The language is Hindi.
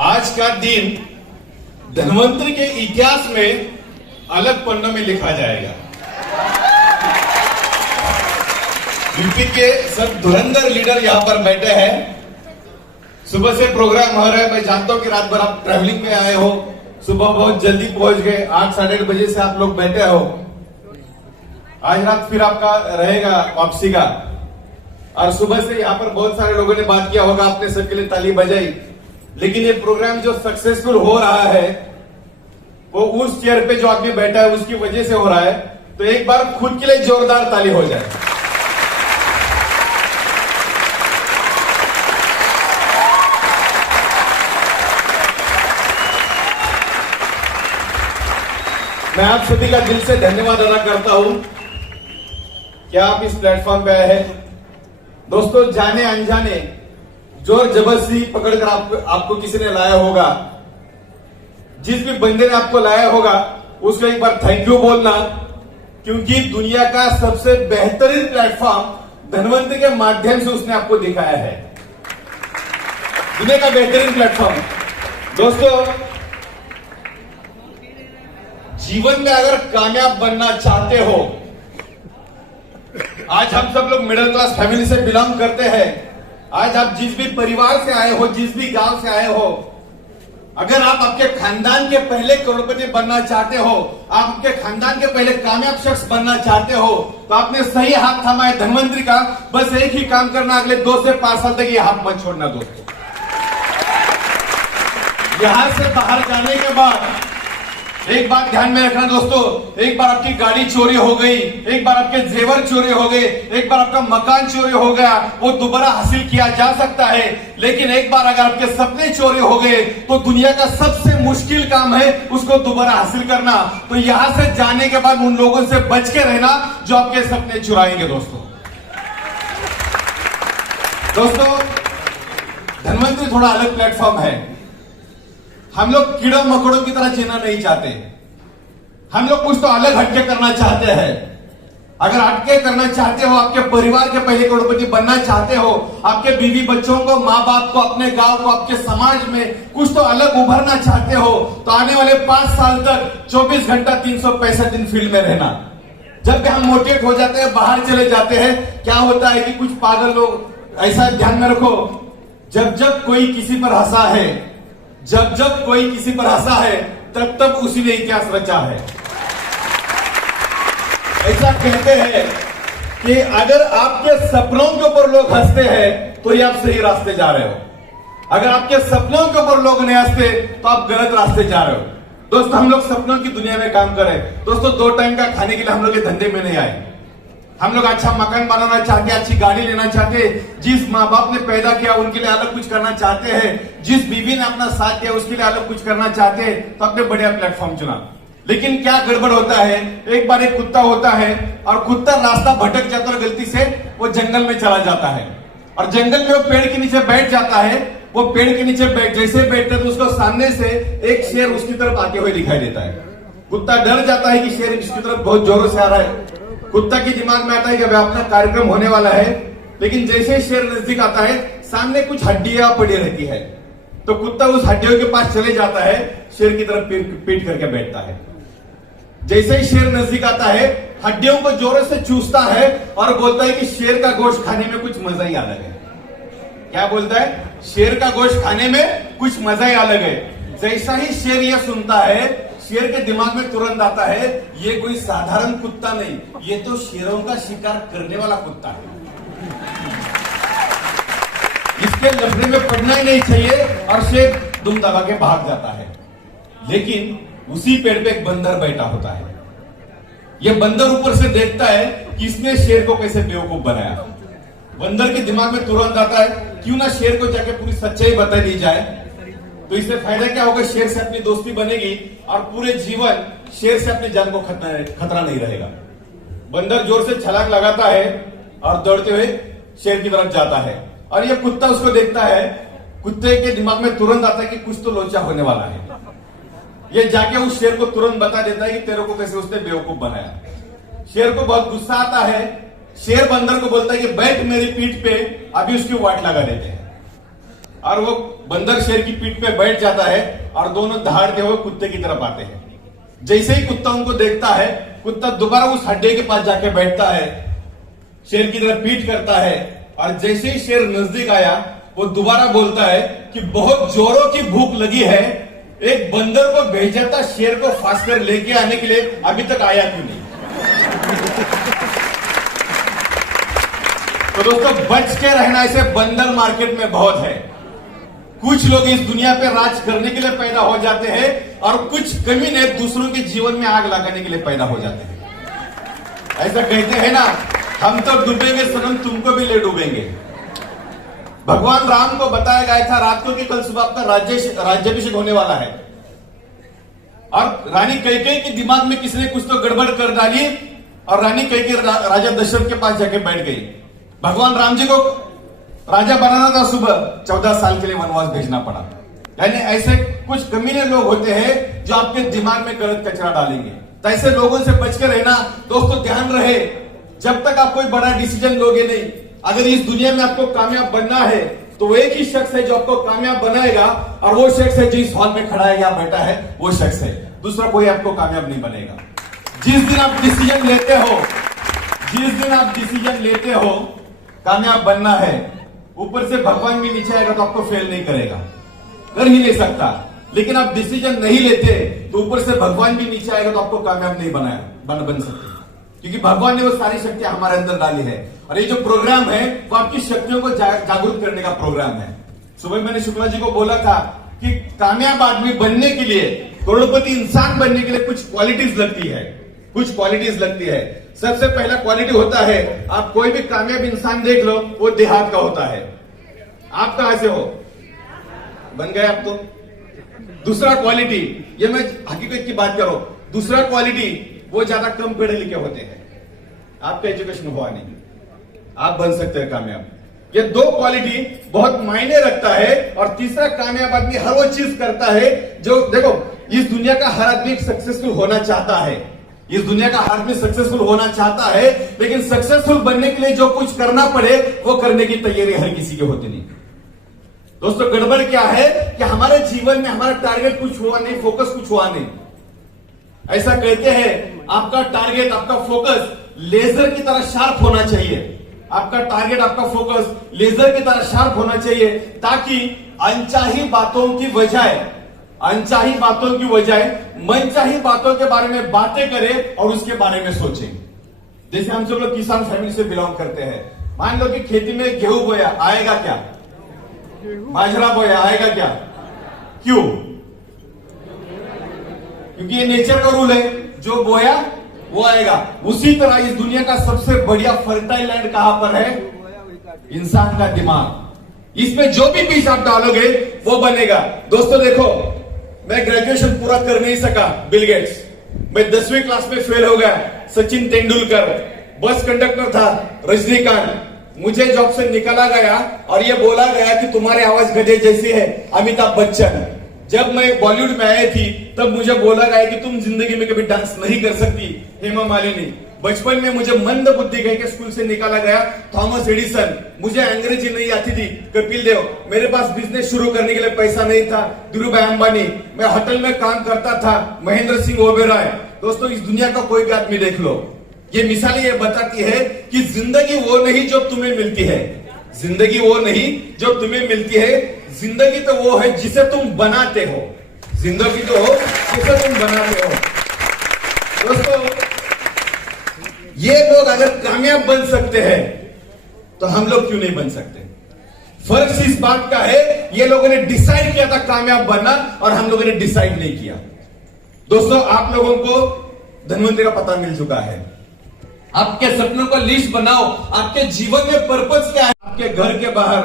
आज का दिन धन्वंतरि के इतिहास में अलग पन्नों में लिखा जाएगा। यूपी के सब धुरंधर लीडर यहाँ पर बैठे हैं। सुबह से प्रोग्राम हो रहा है। मैं जानता हूँ कि रात भर आप ट्रैवलिंग में आए हो, सुबह बहुत जल्दी पहुंच गए, 8 साढ़े 8 बजे से आप लोग बैठे हो। आज रात फिर आपका रहेगा वापसी का, और सुबह से यहाँ पर बहुत सारे लोगों ने बात किया होगा, आपने सबके लिए ताली बजाई। लेकिन ये प्रोग्राम जो सक्सेसफुल हो रहा है वो उस चेयर पे जो आदमी बैठा है उसकी वजह से हो रहा है। तो एक बार खुद के लिए जोरदार ताली हो जाए। मैं आप सभी का दिल से धन्यवाद अदा करता हूं कि आप इस प्लेटफॉर्म पे आए हैं। दोस्तों, जाने अनजाने जोर जबरदस्ती पकड़कर आपको किसी ने लाया होगा, जिस भी बंदे ने आपको लाया होगा उसको एक बार थैंक यू बोलना, क्योंकि दुनिया का सबसे बेहतरीन प्लेटफॉर्म धन्वंतरि के माध्यम से उसने आपको दिखाया है। दुनिया का बेहतरीन प्लेटफॉर्म। दोस्तों, जीवन में अगर कामयाब बनना चाहते हो, आज हम सब लोग मिडिल क्लास फैमिली से बिलोंग करते हैं। आज आप जिस भी परिवार से आए हो, जिस भी गांव से आए हो, अगर आप आपके खानदान के पहले करोड़पति बनना चाहते हो, आप आपके खानदान के पहले कामयाब शख्स बनना चाहते हो, तो आपने सही हाथ थामा है धन्वंतरि का। बस एक ही काम करना, अगले 2 से 5 साल तक ये हाथ मत छोड़ना। दोस्तों, यहां से बाहर जाने के बाद एक बात ध्यान में रखना दोस्तों, एक बार आपकी गाड़ी चोरी हो गई, एक बार आपके जेवर चोरी हो गए, एक बार आपका मकान चोरी हो गया, वो दोबारा हासिल किया जा सकता है। लेकिन एक बार अगर आपके सपने चोरी हो गए तो दुनिया का सबसे मुश्किल काम है उसको दोबारा हासिल करना। तो यहां से जाने के बाद उन लोगों से बच के रहना जो आपके सपने चुराएंगे। दोस्तों, धन्वंतरि थोड़ा अलग प्लेटफॉर्म है। हम लोग कीड़ों मकोड़ों की तरह जीना नहीं चाहते। हम लोग कुछ तो अलग हटके करना चाहते हैं। अगर हटके करना चाहते हो, आपके परिवार के पहले करोड़पति बनना चाहते हो, आपके बीवी बच्चों को, माँ बाप को, अपने गांव को, आपके समाज में कुछ तो अलग उभरना चाहते हो, तो आने वाले 5 साल तक 24 घंटा 365 दिन फील्ड में रहना। जब भी हम मोटिवेट हो जाते हैं, बाहर चले जाते हैं, क्या होता है कि कुछ पागल लोग, ऐसा ध्यान में रखो, जब जब कोई किसी पर हंसा है, जब जब कोई किसी पर हंसा है, तब तब उसी ने इतिहास रचा है। ऐसा कहते हैं कि अगर आपके सपनों के ऊपर लोग हंसते हैं तो ये आप सही रास्ते जा रहे हो। अगर आपके सपनों के ऊपर लोग नहीं हंसते तो आप गलत रास्ते जा रहे हो। दोस्तों, हम लोग सपनों की दुनिया में काम करें। दोस्तों, 2 टाइम का खाने के लिए हम लोग ये धंधे में नहीं आए। हम लोग अच्छा मकान बनाना चाहते हैं, अच्छी गाड़ी लेना चाहते हैं, जिस माँ बाप ने पैदा किया उनके लिए अलग कुछ करना चाहते हैं, जिस बीवी ने अपना साथ दिया उसके लिए अलग कुछ करना चाहते हैं, तो अपने बढ़िया प्लेटफॉर्म चुना। लेकिन क्या गड़बड़ होता है, एक बार एक कुत्ता होता है और कुत्ता रास्ता भटक जाता है, गलती से वो जंगल में चला जाता है, और जंगल में वो पेड़ के नीचे बैठ जाता है। वो पेड़ के नीचे जैसे बैठता है तो उसको सामने से एक शेर उसकी तरफ आते हुए दिखाई देता है। कुत्ता डर जाता है कि शेर इसकी तरफ बहुत जोरों से आ रहा है। कुत्ता के दिमाग में आता है कि अब अपना कार्यक्रम होने वाला है। लेकिन जैसे शेर नजदीक आता है, सामने कुछ हड्डियां पड़ी रहती है, तो कुत्ता उस हड्डियों के पास चले जाता है, शेर की तरफ पीट करके बैठता है। जैसे ही शेर नजदीक आता है, हड्डियों को जोरों से चूसता है और बोलता है कि शेर का गोश्त खाने में कुछ मजा ही अलग है। क्या बोलता है? शेर का गोश्त खाने में कुछ मजा ही अलग है। जैसा ही शेर यह सुनता है, शेर के दिमाग में तुरंत आता है, ये कोई साधारण कुत्ता नहीं, ये तो शेरों का शिकार करने वाला कुत्ता है। इसके लफड़े में पड़ना ही नहीं चाहिए, और शेर दुम दबा के भाग जाता है। लेकिन उसी पेड़ पे एक बंदर बैठा होता है। ये बंदर ऊपर से देखता है कि इसने शेर को कैसे बेवकूफ बनाया। बंदर के दिमाग में तुरंत आता है, क्यों ना शेर को जाके पूरी सच्चाई बता दी जाए, तो इससे फायदा क्या होगा, शेर से अपनी दोस्ती बनेगी और पूरे जीवन शेर से अपनी जान को खतरा नहीं रहेगा। बंदर जोर से छलांग लगाता है और दौड़ते हुए शेर की तरफ जाता है, और ये कुत्ता उसको देखता है। कुत्ते के दिमाग में तुरंत आता है कि कुछ तो लोचा होने वाला है। ये जाके उस शेर को तुरंत बता देता है कि तेरे को कैसे उसने बेवकूफ बनाया। शेर को बहुत गुस्सा आता है। शेर बंदर को बोलता है कि बैठ मेरी पीठ पे, अभी उसकी वाट लगा देते हैं। और वो बंदर शेर की पीठ पे बैठ जाता है और दोनों दहाड़ते हुए कुत्ते की तरफ आते हैं। जैसे ही कुत्ता उनको देखता है, कुत्ता दोबारा उस हड्डे के पास जाके बैठता है, शेर की तरफ पीठ करता है, और जैसे ही शेर नजदीक आया वो दोबारा बोलता है कि बहुत जोरों की भूख लगी है, एक बंदर को भेजा था शेर को फांस कर लेके आने के लिए, अभी तक आया क्यों नहीं। तो दोस्तों बच के रहना ऐसे बंदर मार्केट में बहुत है। कुछ लोग इस दुनिया पे राज करने के लिए पैदा हो जाते हैं और कुछ कमीने दूसरों के जीवन में आग लगाने के लिए पैदा हो जाते हैं। ऐसा कहते हैं ना, हम तो डूबेंगे सनम, तुमको भी ले डूबेंगे। भगवान राम को बताया गया था रात को कि कल सुबह आपका राज्याभिषेक होने वाला है, और रानी कैकेयी के दिमाग में किसी ने कुछ तो गड़बड़ कर डाली और रानी कैकेयी राजा दशरथ के पास जाके बैठ गई। भगवान राम जी को राजा बनाना था, सुबह 14 साल के लिए वनवास भेजना पड़ा। यानी ऐसे कुछ कमीने लोग होते हैं जो आपके दिमाग में गलत कचरा डालेंगे। तो ऐसे लोगों से बच के रहना। दोस्तों ध्यान रहे, जब तक आप कोई बड़ा डिसीजन लोगे नहीं, अगर इस दुनिया में आपको कामयाब बनना है तो वो एक ही शख्स है जो आपको कामयाब बनाएगा, और वो शख्स है जो इस हॉल में खड़ा है या बैठा है, वो शख्स है। दूसरा कोई आपको कामयाब नहीं बनेगा। जिस दिन आप डिसीजन लेते हो कामयाब बनना है, ऊपर से भगवान भी नीचे आएगा तो आपको फेल नहीं करेगा, कर ही नहीं सकता। लेकिन आप डिसीजन नहीं लेते तो ऊपर से भगवान भी नीचे आएगा तो आपको कामयाब नहीं बन सकते, क्योंकि भगवान ने वो सारी शक्तियां हमारे अंदर डाली है। और ये जो प्रोग्राम है वो आपकी शक्तियों को जागरूक करने का प्रोग्राम है। सुबह मैंने शुक्ला जी को बोला था कि कामयाब आदमी बनने के लिए, करोड़पति इंसान बनने के लिए कुछ क्वालिटीज लगती है। सबसे पहला क्वालिटी होता है, आप कोई भी कामयाब इंसान देख लो, वो देहात का होता है। आप कहां से हो? बन गए आप तो। दूसरा क्वालिटी, ये मैं हकीकत की बात करूं, दूसरा क्वालिटी, वो ज्यादा कम पढ़े लिखे होते हैं, आपका एजुकेशन हुआ नहीं, आप बन सकते हैं कामयाब। ये दो क्वालिटी बहुत मायने रखता है। और तीसरा, कामयाब आदमी हर वो चीज करता है जो, देखो इस दुनिया का हर आदमी सक्सेसफुल होना चाहता है, लेकिन सक्सेसफुल बनने के लिए जो कुछ करना पड़े वो करने की तैयारी हर किसी की होती नहीं। दोस्तों गड़बड़ क्या है कि हमारे जीवन में हमारा टारगेट कुछ हुआ नहीं, फोकस कुछ हुआ नहीं। ऐसा कहते हैं आपका टारगेट, आपका फोकस लेजर की तरह शार्प होना चाहिए। आपका टारगेट, आपका फोकस लेजर की तरह शार्प होना चाहिए, ताकि अनचाही बातों की बजाय मनचाही बातों के बारे में बातें करें और उसके बारे में सोचें। जैसे हम सब लोग किसान फैमिली से बिलोंग करते हैं। मान लो कि खेती में गेहूं बोया, आएगा क्या? बाजरा बोया, आएगा क्या? क्यों? क्योंकि ये नेचर का रूल है, जो बोया वो आएगा। उसी तरह इस दुनिया का सबसे बढ़िया फर्टाइल लैंड कहां पर है? इंसान का दिमाग। इसमें जो भी बीज आप डालोगे वो बनेगा। दोस्तों देखो, मैं ग्रेजुएशन पूरा कर नहीं सका, बिल गेट्स। मैं 10वीं क्लास में फेल हो गया, सचिन तेंदुलकर। बस कंडक्टर था, रजनीकांत। मुझे जॉब से निकाला गया और ये बोला गया कि तुम्हारी आवाज गधे जैसी है, अमिताभ बच्चन। जब मैं बॉलीवुड में आई थी तब मुझे बोला गया कि तुम जिंदगी में कभी डांस नहीं कर सकती, हेमा मालिनी। बचपन में मुझे मंद बुद्धि कह के स्कूल से निकाला गया, थॉमस एडिसन। मुझे अंग्रेजी नहीं आती थी, कपिल देव। मेरे पास बिजनेस शुरू करने के लिए पैसा नहीं था, धीरूभाई अंबानी। मैं होटल में काम करता था, महेंद्र सिंह ओबेरॉय। दोस्तों इस दुनिया का कोई भी आदमी देख लो, ये मिसाल ये बताती है कि जिंदगी वो नहीं जो तुम्हें मिलती है, जिंदगी वो नहीं जो तुम्हें मिलती है, जिंदगी तो वो है जिसे तुम बनाते हो। जिंदगी तो हो जिसे तुम बनाते हो। दोस्तों ये लोग अगर कामयाब बन सकते हैं तो हम लोग क्यों नहीं बन सकते? फर्क इस बात का है, ये लोगों ने डिसाइड किया था कामयाब बनना और हम लोगों ने डिसाइड नहीं किया। दोस्तों आप लोगों को धनवंतरी का पता मिल चुका है। आपके सपनों का लिस्ट बनाओ, आपके जीवन में पर्पस क्या है। आपके घर के बाहर